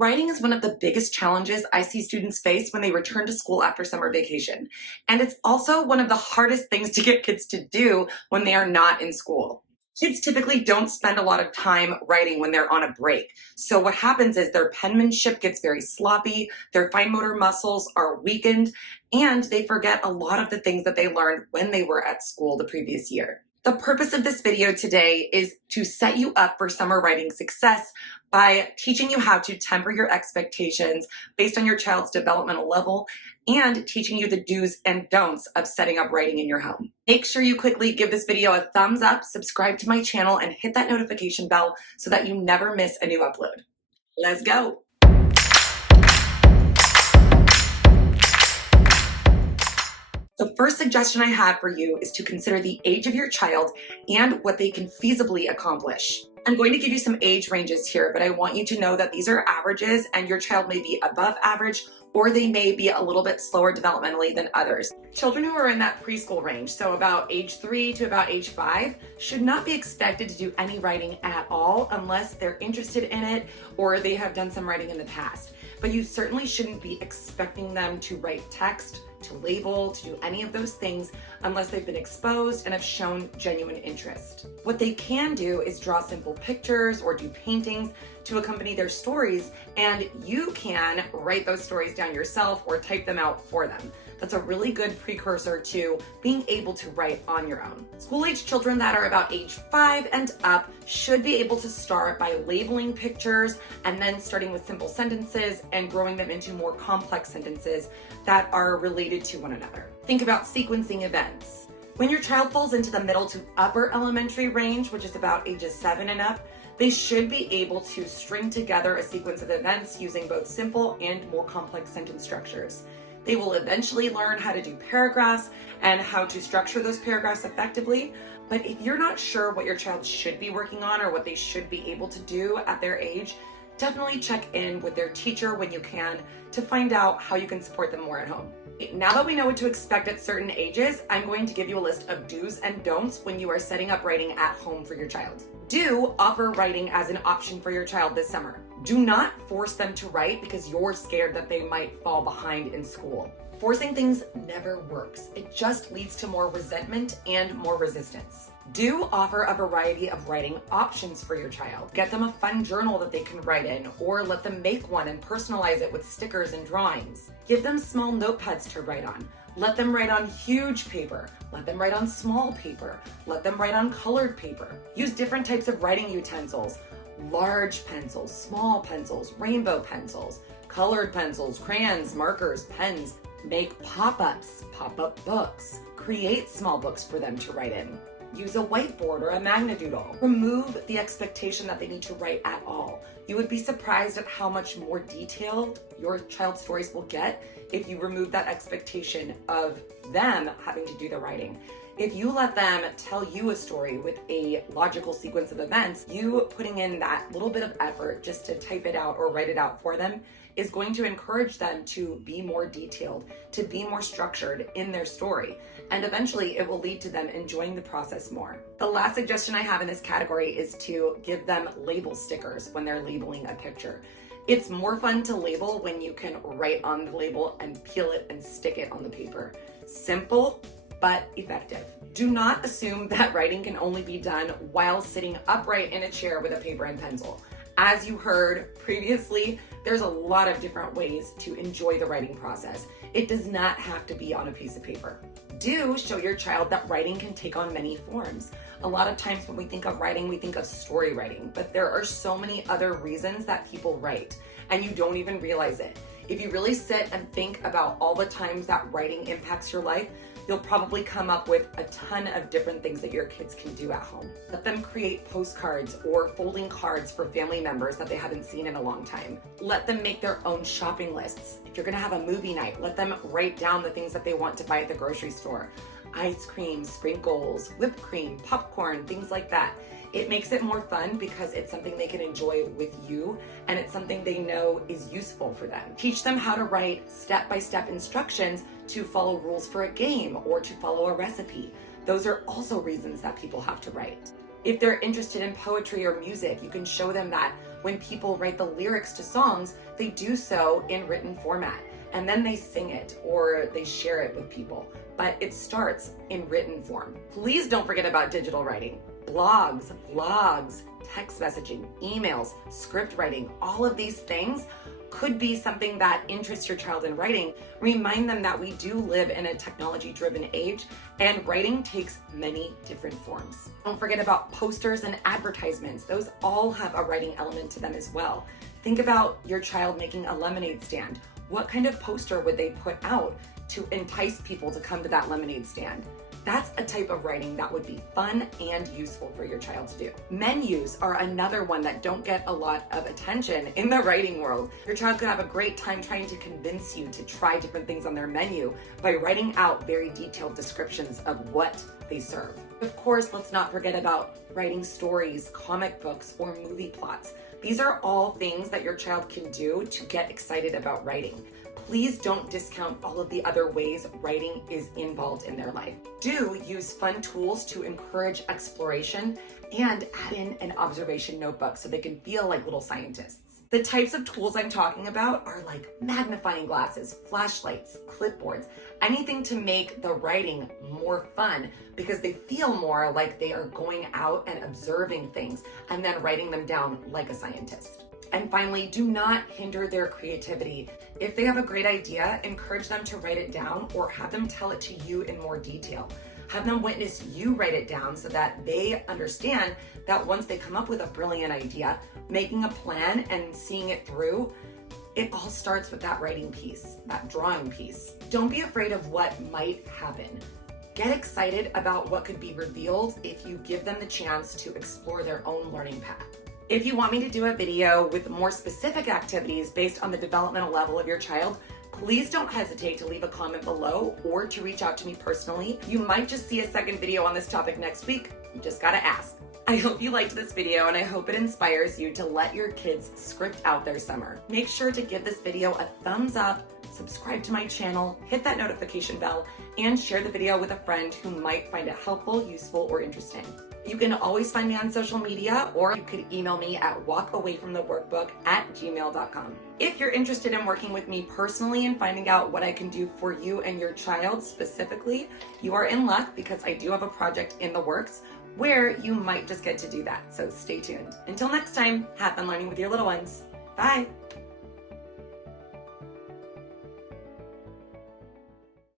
Writing is one of the biggest challenges I see students face when they return to school after summer vacation. And it's also one of the hardest things to get kids to do when they are not in school. Kids typically don't spend a lot of time writing when they're on a break. So what happens is their penmanship gets very sloppy, their fine motor muscles are weakened, and they forget a lot of the things that they learned when they were at school the previous year. The purpose of this video today is to set you up for summer writing success by teaching you how to temper your expectations based on your child's developmental level and teaching you the do's and don'ts of setting up writing in your home. Make sure you quickly give this video a thumbs up, subscribe to my channel, and hit that notification bell so that you never miss a new upload. Let's go. The first suggestion I have for you is to consider the age of your child and what they can feasibly accomplish. I'm going to give you some age ranges here, but I want you to know that these are averages and your child may be above average or they may be a little bit slower developmentally than others. Children who are in that preschool range, so about age 3 to about age 5, should not be expected to do any writing at all unless they're interested in it or they have done some writing in the past. But you certainly shouldn't be expecting them to write text, to label, to do any of those things unless they've been exposed and have shown genuine interest. What they can do is draw simple pictures or do paintings to accompany their stories, and you can write those stories down yourself or type them out for them. That's a really good precursor to being able to write on your own. School-age children that are about age 5 and up should be able to start by labeling pictures and then starting with simple sentences and growing them into more complex sentences that are related to one another. Think about sequencing events. When your child falls into the middle to upper elementary range, which is about ages 7 and up, they should be able to string together a sequence of events using both simple and more complex sentence structures. They will eventually learn how to do paragraphs and how to structure those paragraphs effectively. But if you're not sure what your child should be working on or what they should be able to do at their age, definitely check in with their teacher when you can to find out how you can support them more at home. Now that we know what to expect at certain ages, I'm going to give you a list of do's and don'ts when you are setting up writing at home for your child. Do offer writing as an option for your child this summer. Do not force them to write because you're scared that they might fall behind in school. Forcing things never works. It just leads to more resentment and more resistance. Do offer a variety of writing options for your child. Get them a fun journal that they can write in, or let them make one and personalize it with stickers and drawings. Give them small notepads to write on. Let them write on huge paper. Let them write on small paper. Let them write on colored paper. Use different types of writing utensils. Large pencils, small pencils, rainbow pencils, colored pencils, crayons, markers, pens. Make pop-ups, pop-up books. Create small books for them to write in. Use a whiteboard or a magnadoodle. Remove the expectation that they need to write at all. You would be surprised at how much more detailed your child's stories will get if you remove that expectation of them having to do the writing. If you let them tell you a story with a logical sequence of events, you putting in that little bit of effort just to type it out or write it out for them is going to encourage them to be more detailed, to be more structured in their story. And eventually it will lead to them enjoying the process more. The last suggestion I have in this category is to give them label stickers when they're labeling a picture. It's more fun to label when you can write on the label and peel it and stick it on the paper. Simple, but effective. Do not assume that writing can only be done while sitting upright in a chair with a paper and pencil. As you heard previously, there's a lot of different ways to enjoy the writing process. It does not have to be on a piece of paper. Do show your child that writing can take on many forms. A lot of times when we think of writing, we think of story writing, but there are so many other reasons that people write, and you don't even realize it. If you really sit and think about all the times that writing impacts your life, you'll probably come up with a ton of different things that your kids can do at home. Let them create postcards or folding cards for family members that they haven't seen in a long time. Let them make their own shopping lists. If you're gonna have a movie night, let them write down the things that they want to buy at the grocery store. Ice cream, sprinkles, whipped cream, popcorn, things like that. It makes it more fun because it's something they can enjoy with you and it's something they know is useful for them. Teach them how to write step-by-step instructions to follow rules for a game or to follow a recipe. Those are also reasons that people have to write. If they're interested in poetry or music, you can show them that when people write the lyrics to songs, they do so in written format. And then they sing it or they share it with people. But it starts in written form. Please don't forget about digital writing. Blogs, vlogs, text messaging, emails, script writing, all of these things could be something that interests your child in writing. Remind them that we do live in a technology-driven age and writing takes many different forms. Don't forget about posters and advertisements. Those all have a writing element to them as well. Think about your child making a lemonade stand. What kind of poster would they put out to entice people to come to that lemonade stand? That's a type of writing that would be fun and useful for your child to do. Menus are another one that don't get a lot of attention in the writing world. Your child could have a great time trying to convince you to try different things on their menu by writing out very detailed descriptions of what they serve. Of course, let's not forget about writing stories, comic books, or movie plots. These are all things that your child can do to get excited about writing. Please don't discount all of the other ways writing is involved in their life. Do use fun tools to encourage exploration and add in an observation notebook so they can feel like little scientists. The types of tools I'm talking about are like magnifying glasses, flashlights, clipboards, anything to make the writing more fun because they feel more like they are going out and observing things and then writing them down like a scientist. And finally, do not hinder their creativity. If they have a great idea, encourage them to write it down or have them tell it to you in more detail. Have them witness you write it down so that they understand that once they come up with a brilliant idea, making a plan and seeing it through, it all starts with that writing piece, that drawing piece. Don't be afraid of what might happen. Get excited about what could be revealed if you give them the chance to explore their own learning path. If you want me to do a video with more specific activities based on the developmental level of your child, please don't hesitate to leave a comment below or to reach out to me personally. You might just see a second video on this topic next week. You just gotta ask. I hope you liked this video and I hope it inspires you to let your kids script out their summer. Make sure to give this video a thumbs up, subscribe to my channel, hit that notification bell, and share the video with a friend who might find it helpful, useful, or interesting. You can always find me on social media, or you could email me at walkawayfromtheworkbook@gmail.com. If you're interested in working with me personally and finding out what I can do for you and your child specifically, you are in luck because I do have a project in the works where you might just get to do that. So stay tuned. Until next time, have fun learning with your little ones. Bye.